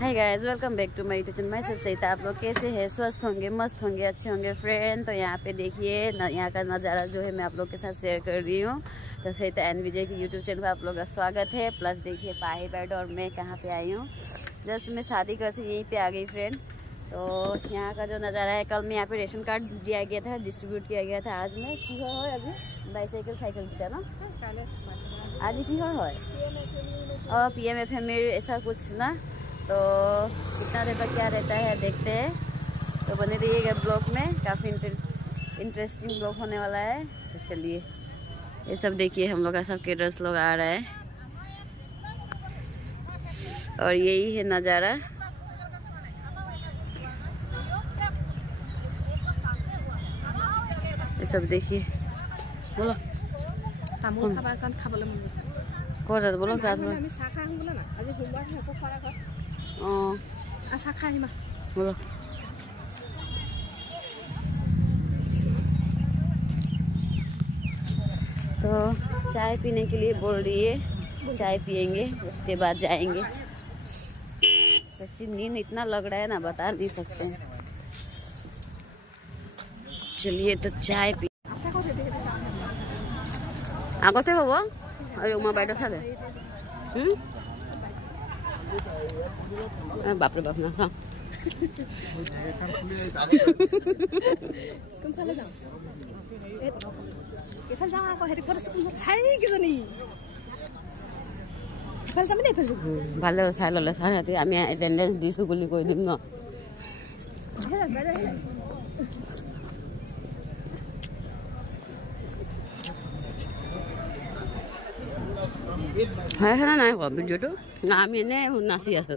Hi guys, welcome back to my YouTube channel. मैं सबसे आप लोग कैसे हैं? स्वस्थ होंगे, मस्त होंगे, अच्छे होंगे फ्रेंड। तो यहाँ पे देखिए यहाँ का नज़ारा जो है मैं आप लोग के साथ शेयर कर रही हूँ। तो सहिता एन विजय की यूट्यूब चैनल पर आप लोग का स्वागत है। प्लस देखिए पाही बैड और मैं कहाँ पे आई हूँ, जस्ट मैं शादी घर से यहीं पे आ गई फ्रेंड। तो यहाँ का जो नज़ारा है, कल मैं यहाँ पे रेशन कार्ड दिया गया था, डिस्ट्रीब्यूट किया गया था। आज मैं की है अभी बाईसाइकिल साइकिल था ना, आज की है और PMFM ऐसा कुछ ना। तो कितना देर तक क्या रहता है देखते हैं। तो बने रहिएगा ब्लॉग में, काफ़ी इंटरेस्टिंग ब्लॉग होने वाला है। तो चलिए ये सब देखिए, हम लोग का सब केटर्स लोग आ रहा है और यही है नज़ारा। ये सब देखिए, बोलो कौन बोलो साथ में बोलो। तो चाय पीने के लिए बोल रही है, चाय पियेंगे उसके बाद जाएंगे। सच्ची नींद इतना लग रहा है ना, बता नहीं सकते हैं। चलिए तो चाय पी आगो से हो अरे उमा बैठो साले बाप रे बाप ना। हाँ ভালে চাই ললে চাই ৰাতি আমি এটেন্ডেন্স দিছো বুলি কৈ দিম ন। হয় হয় নাই কোৱা ভিডিঅ'টো না, আমি এনে নাচি আছো।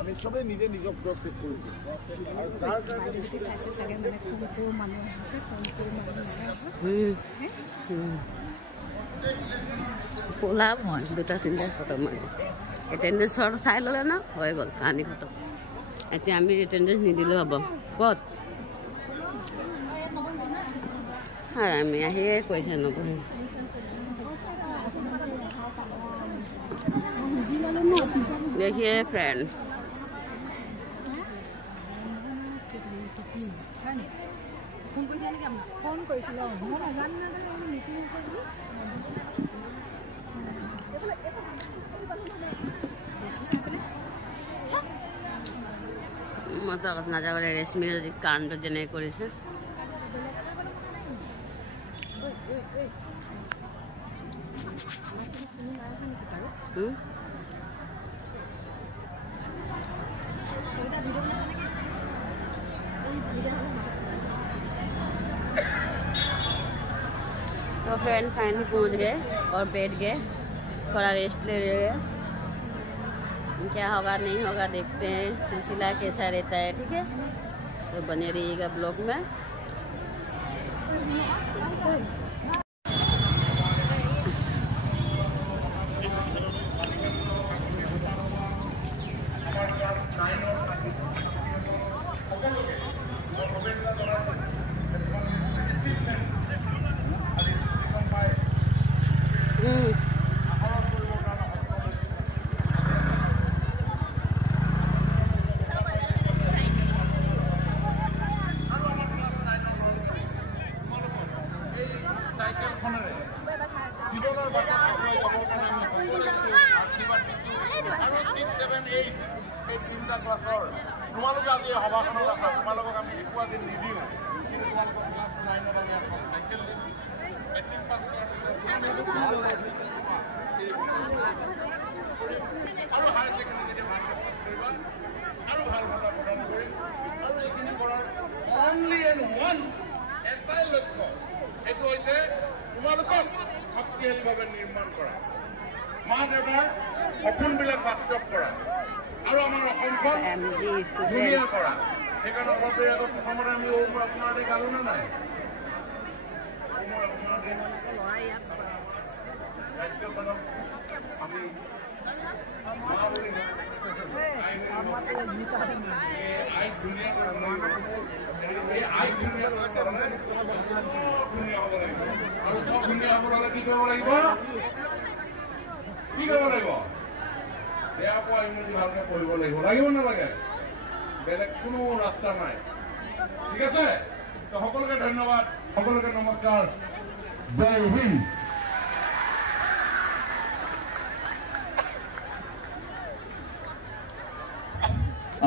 আমি সবে নিজে নিজক সুৰক্ষিত কৰিছো। পলাম হয় দুটা তিনিটা ফটো মাৰি এটেন্ডেন্সৰ চাই ল'লে ন, হৈ গ'ল কাহানী খতম। এতিয়া আমি এটেন্ডেন্স নিদিলেও হ'ব ক'ত আৰু আমি আহিয়ে কৈছে নপঢ়ে। देखिए फ्रेंड মজা কথা না যাবলে ৰেশমি কাণ্ড যেনে কৰিছে। तो फ्रेंड फाइनली पहुंच गए और बैठ गए, थोड़ा रेस्ट ले रहे हैं। क्या होगा नहीं होगा देखते हैं, सिलसिला कैसा रहता है। ठीक है, तो बने रहिएगा ब्लॉग में। শক্তিশালীভাৱে নিৰ্মাণ কৰা, মা দেউতাৰ সপোনবিলাক বাস্তৱ কৰা আৰু আমাৰ অসমখন ধুনীয়া কৰা। সেইকাৰণে অলপেৰ আগত প্ৰথমতে আমি আপোনাৰ গালো নে নাই ৰাজ্যখনক আমি মা বুলি আই ধুনীয়া কৰা, এই আই ধুনীয়া কৰা ধুনীয়া হ'ব লাগিব আৰু চব ধুনীয়া বনাবলৈ হ'লে কি কৰিব লাগিব বেয়া পোৱা ইংৰাজী ভালকে পঢ়িব লাগিব লাগিব নালাগে বেলেগ কোনো ৰাস্তা নাই ঠিক আছে তো সকলোকে ধন্যবাদ সকলোকে নমস্কাৰ জয় হিন্দ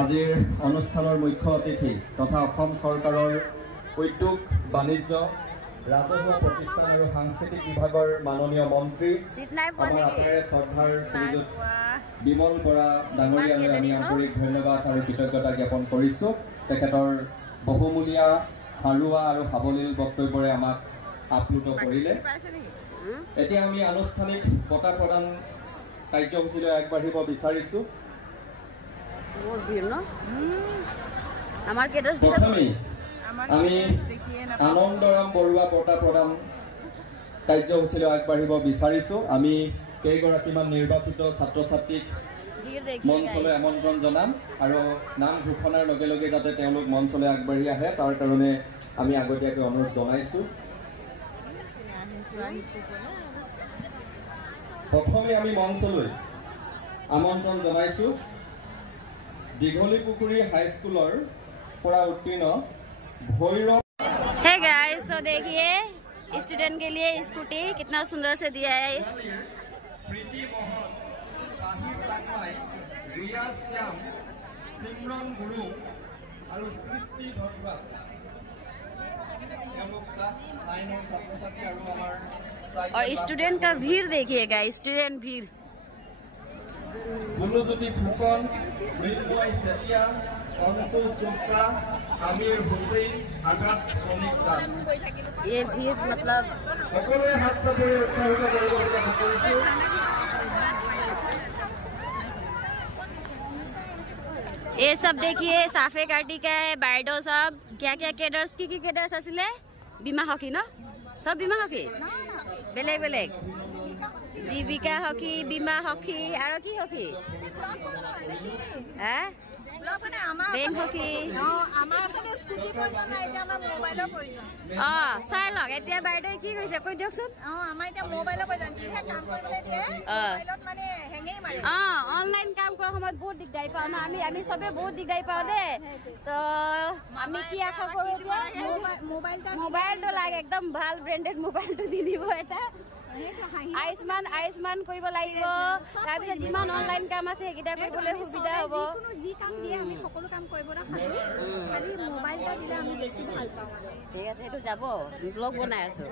আজিৰ অনুষ্ঠানৰ মুখ্য অতিথি তথা অসম চৰকাৰৰ উদ্যোগ বাণিজ্য ৰাজহুৱা প্ৰতিষ্ঠান আৰু সাংস্কৃতিক বিভাগৰ মাননীয় মন্ত্ৰী আমাৰ আটাইৰে শ্ৰদ্ধাৰ শ্ৰীযুত বিমল বৰা ডাঙৰীয়ালৈ আমি আন্তৰিক ধন্যবাদ আৰু কৃতজ্ঞতা জ্ঞাপন কৰিছোঁ তেখেতৰ বহুমূলীয়া সাৰুৱা আৰু সাৱলীল বক্তব্যৰে আমাক আপ্লুত কৰিলে এতিয়া আমি আনুষ্ঠানিক বঁটা প্ৰদান কাৰ্যসূচীলৈ আগবাঢ়িব বিচাৰিছোঁ প্ৰথমেই আমি আনন্দৰাম বৰুৱা বঁটা প্ৰদান কাৰ্যসূচীলৈ আগবাঢ়িব বিচাৰিছোঁ আমি কেইগৰাকীমান নিৰ্বাচিত ছাত্ৰ ছাত্ৰীক মঞ্চলৈ আমন্ত্ৰণ জনাম আৰু নাম ঘোষণাৰ লগে লগে যাতে তেওঁলোক মঞ্চলৈ আগবাঢ়ি আহে তাৰ কাৰণে আমি আগতীয়াকৈ অনুৰোধ জনাইছোঁ প্ৰথমে আমি মঞ্চলৈ আমন্ত্ৰণ জনাইছোঁ दिघोली पुकुरी हाई स्कूलर पूरा उत्तीर्ण भैरव। हे गाइस तो देखिए स्टूडेंट के लिए स्कूटी कितना सुंदर से दिया है प्रीति मोहन साही साकमाई रिया श्याम सिमरन गुरु और सृष्टि भटवा हम लोग क्लास 9 और छात्र-छात्री और स्टूडेंट का भीड़ देखिएगा स्टूडेंट भीड़ गुलुज्योति फुकन मृत्युंजय सेतिया अंशु सुप्रा आमिर हुसैन आकाश प्रणिक दास ये भीड़ मतलब সকলোৱে হাত চাপৰি উৎসাহিত কৰিবলৈ কৰিছোঁ ये सब देखिए साफे काटी का है बाइडो सब क्या क्या केडर्स की केडर्स आसिले बीमा हकी न सब बीमा हकी बेलेग बेलेग जीविका हकी बीमा हकी आरो की हकी हैं बेंक हकी चाइ लग এতিয়া বাইদেউ কি কৈছে কৈ দিয়কচোন অনলাইন কাম কৰাৰ সময়ত বহুত দিগদাৰি পাওঁ ন আমি সবে বহুত দিগদাৰি পাওঁ দে তো আমি কি আশা কৰো মোবাইলটো লাগে একদম ভাল ব্ৰেণ্ডেড মোবাইলটো দি দিব এটা আয়ুষ্মান কৰিব লাগিব তাৰপিছত যিমান অনলাইন কাম আছে সেইকেইটা কৰিবলৈ সুবিধা হ'ব যি কাম দিয়ে আমি সকলো কাম কৰিব না খালি মোবাইলটা দিলে আমি বেছি ভাল পাওঁ ঠিক আছে সেইটো যাব ব্লগ বনাই আছো